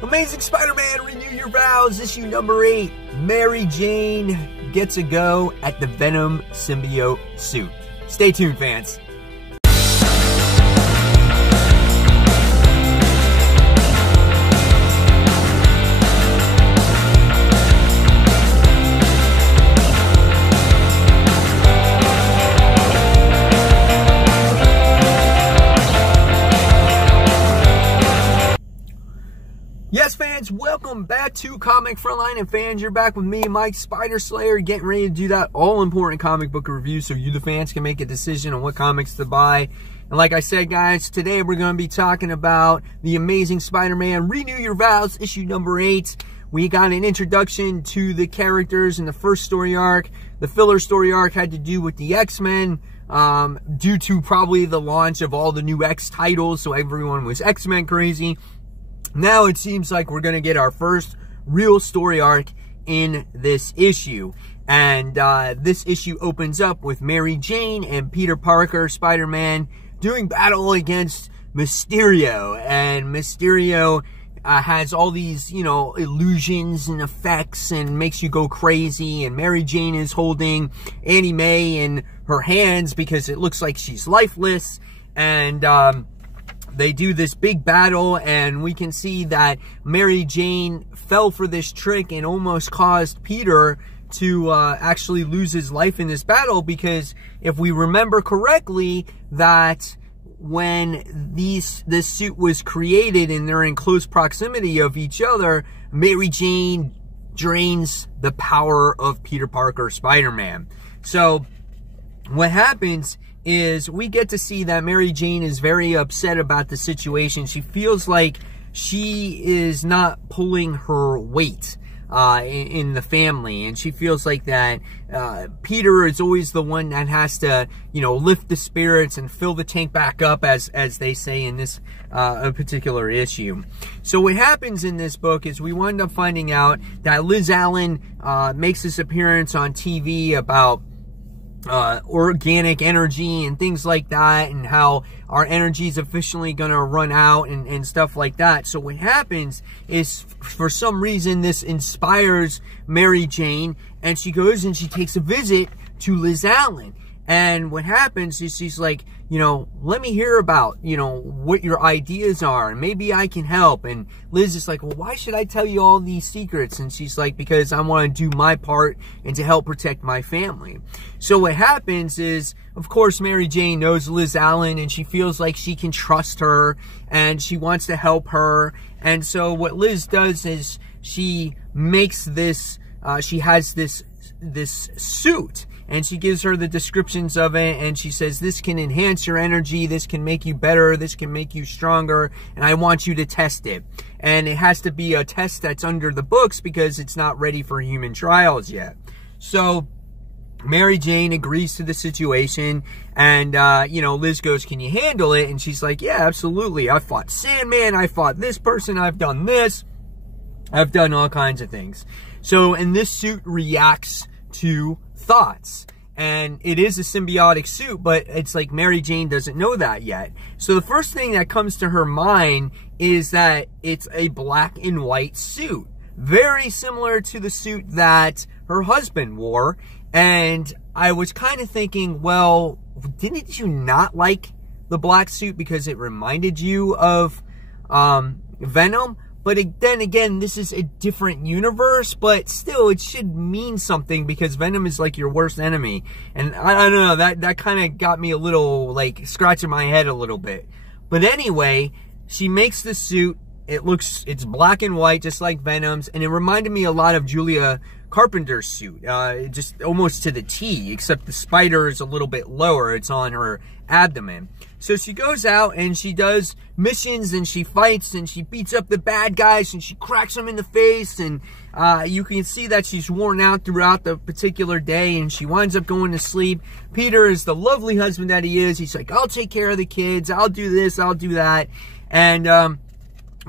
Amazing Spider-Man Renew Your Vows, issue number 8. Mary Jane gets a go at the Venom symbiote suit. Stay tuned, fans. Yes, fans, welcome back to Comic Frontline, and fans, you're back with me, Mike Spider Slayer, getting ready to do that all-important comic book review so you, the fans, can make a decision on what comics to buy. And like I said, guys, today we're going to be talking about the Amazing Spider-Man Renew Your Vows, issue number 8. We got an introduction to the characters in the first story arc. The filler story arc had to do with the X-Men, due to probably the launch of all the new X titles, so everyone was X-Men crazy. Now it seems like we're going to get our first real story arc in this issue. And this issue opens up with Mary Jane and Peter Parker, Spider-Man, doing battle against Mysterio. And Mysterio has all these, you know, illusions and effects and makes you go crazy. And Mary Jane is holding Annie Mae in her hands because it looks like she's lifeless. And they do this big battle, and we can see that Mary Jane fell for this trick and almost caused Peter to actually lose his life in this battle, because if we remember correctly, that when this suit was created and they're in close proximity of each other, Mary Jane drains the power of Peter Parker, Spider-Man. So what happens is we get to see that Mary Jane is very upset about the situation. She feels like she is not pulling her weight in the family, and she feels like that Peter is always the one that has to, you know, lift the spirits and fill the tank back up, as they say in this particular issue. So what happens in this book is we wind up finding out that Liz Allen makes this appearance on TV about organic energy and things like that, and how our energy is officially going to run out and stuff like that. So what happens is, for some reason, this inspires Mary Jane, and she goes and she takes a visit to Liz Allen. And what happens is she's like, you know, let me hear about, you know, what your ideas are, and maybe I can help. And Liz is like, well, why should I tell you all these secrets? And she's like, because I want to do my part and to help protect my family. So what happens is, of course, Mary Jane knows Liz Allen, and she feels like she can trust her, and she wants to help her. And so what Liz does is she makes this, she has this suit, and she gives her the descriptions of it, and she says, this can enhance your energy, this can make you better, this can make you stronger, and I want you to test it. And it has to be a test that's under the books because it's not ready for human trials yet. So Mary Jane agrees to the situation, and, you know, Liz goes, can you handle it? And she's like, yeah, absolutely. I fought Sandman, I fought this person, I've done this, I've done all kinds of things. So, and this suit reacts to thoughts, and it is a symbiotic suit, but it's like Mary Jane doesn't know that yet. So the first thing that comes to her mind is that it's a black and white suit, very similar to the suit that her husband wore. And I was kind of thinking, well, didn't you not like the black suit because it reminded you of Venom? But then again, this is a different universe, but still, it should mean something because Venom is like your worst enemy. And I don't know, that kind of got me a little, like, scratching my head a little bit. But anyway, she makes the suit. It's black and white, just like Venom's, and it reminded me a lot of Julia Carpenter's suit, just almost to the T, except the spider is a little bit lower. It's on her abdomen. So she goes out and she does missions, and she fights, and she beats up the bad guys, and she cracks them in the face, and you can see that she's worn out throughout the particular day, and she winds up going to sleep. Peter is the lovely husband that he is. He's like, I'll take care of the kids, I'll do this, I'll do that. And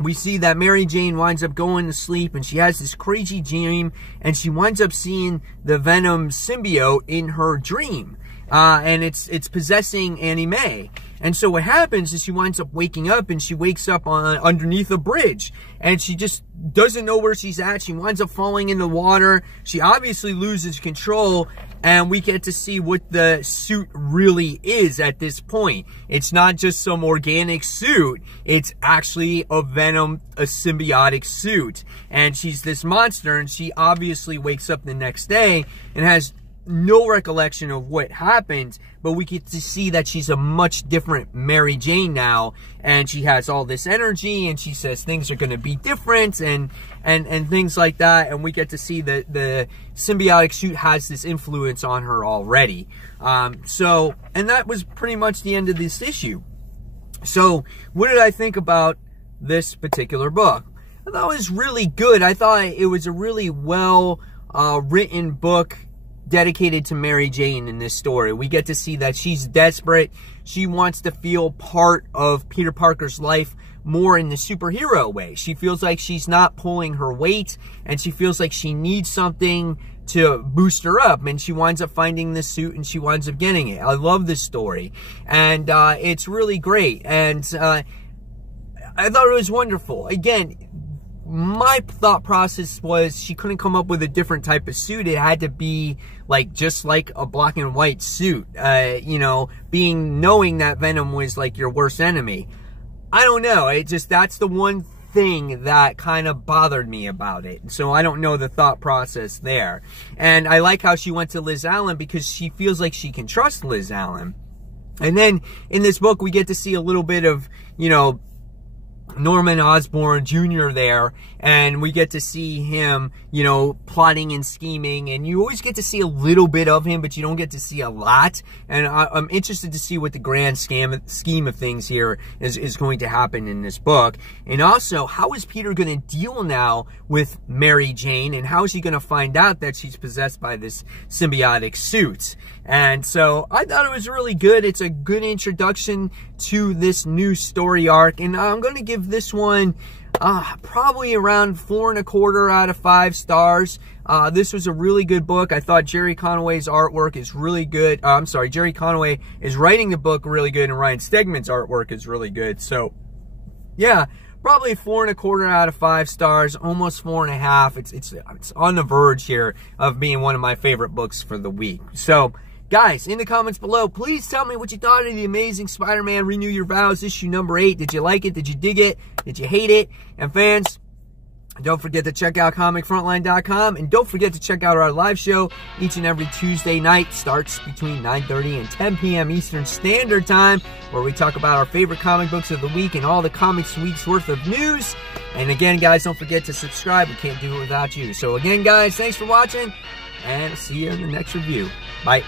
we see that Mary Jane winds up going to sleep, and she has this crazy dream, and she winds up seeing the Venom symbiote in her dream. and it's possessing Annie Mae. And so what happens is she winds up waking up, and she wakes up underneath a bridge, and she just doesn't know where she's at. She winds up falling in the water. She obviously loses control, and we get to see what the suit really is at this point. It's not just some organic suit. It's actually a Venom, a symbiotic suit. And she's this monster, and she obviously wakes up the next day and has no recollection of what happened, but we get to see that she's a much different Mary Jane now, and she has all this energy, and she says things are going to be different, and things like that, and we get to see that the symbiotic suit has this influence on her already. And that was pretty much the end of this issue. So what did I think about this particular book? I thought it was really good. I thought it was a really well written book dedicated to Mary Jane in this story. We get to see that she's desperate. She wants to feel part of Peter Parker's life more in the superhero way. She feels like she's not pulling her weight, and she feels like she needs something to boost her up, and she winds up finding this suit, and she winds up getting it. I love this story, and it's really great, and I thought it was wonderful. Again, my thought process was she couldn't come up with a different type of suit. It had to be like just like a black and white suit, you know, knowing that Venom was like your worst enemy. I don't know. That's the one thing that kind of bothered me about it. So I don't know the thought process there. And I like how she went to Liz Allen because she feels like she can trust Liz Allen. And then in this book, we get to see a little bit of, you know, Norman Osborn Jr. there, and we get to see him, you know, plotting and scheming, and you always get to see a little bit of him, but you don't get to see a lot, and I'm interested to see what the grand scheme of things here is going to happen in this book. And also, how is Peter going to deal now with Mary Jane, and how is he going to find out that she's possessed by this symbiotic suit? And so I thought it was really good. It's a good introduction to this new story arc, and I'm going to give this one probably around 4.25 out of 5 stars. This was a really good book. I thought Jerry Conway's artwork is really good. I'm sorry, Jerry Conway is writing the book really good, and Ryan Stegman's artwork is really good. So, yeah, probably 4.25 out of 5 stars, almost 4.5. It's on the verge here of being one of my favorite books for the week. So, guys, in the comments below, please tell me what you thought of the Amazing Spider-Man Renew Your Vows, issue number 8. Did you like it? Did you dig it? Did you hate it? And fans, don't forget to check out ComicFrontline.com, and don't forget to check out our live show each and every Tuesday night. Starts between 9:30 and 10 p.m. Eastern Standard Time, where we talk about our favorite comic books of the week and all the comics week's worth of news. And again, guys, don't forget to subscribe. We can't do it without you. So again, guys, thanks for watching, and see you in the next review. Bye.